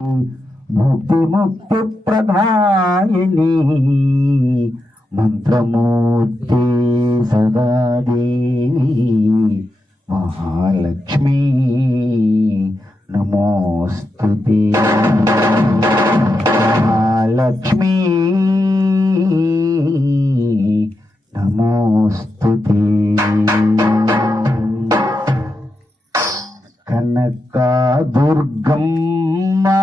భక్తి ముక్తి ప్రధాయని మంత్రమూర్తి Sadadevi Mahalakshmi. నమోస్తుతి Mahalakshmi. నమోస్తుతి Kanaka Durgamma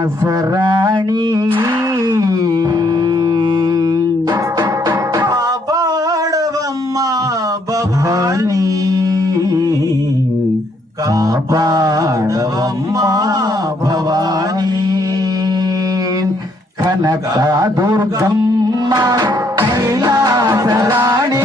கைலாசராணி. பாடவம்மா Bhavani. காப்பாடவம்மா Kanaka Durgamma కైలాసరాణి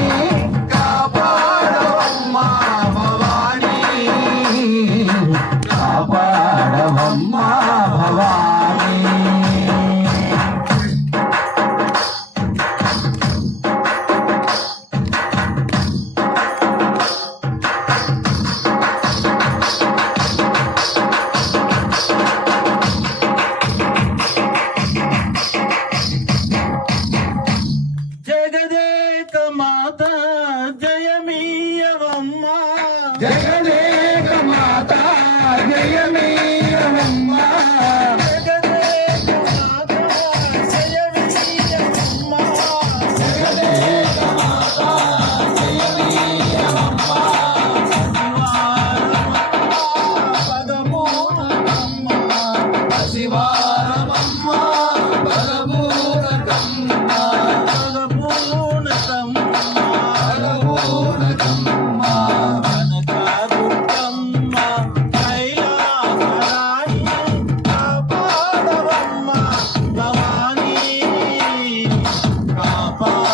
Papa.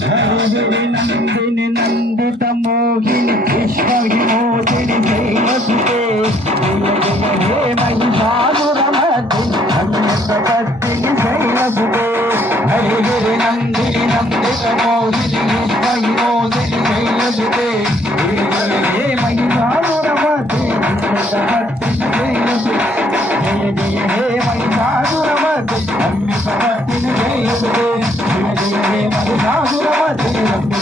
Yeah.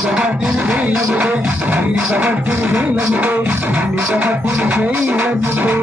సమర్థులు వేయములే అన్ని సమర్థులు వేయములే అన్ని సమర్థులు వేయములే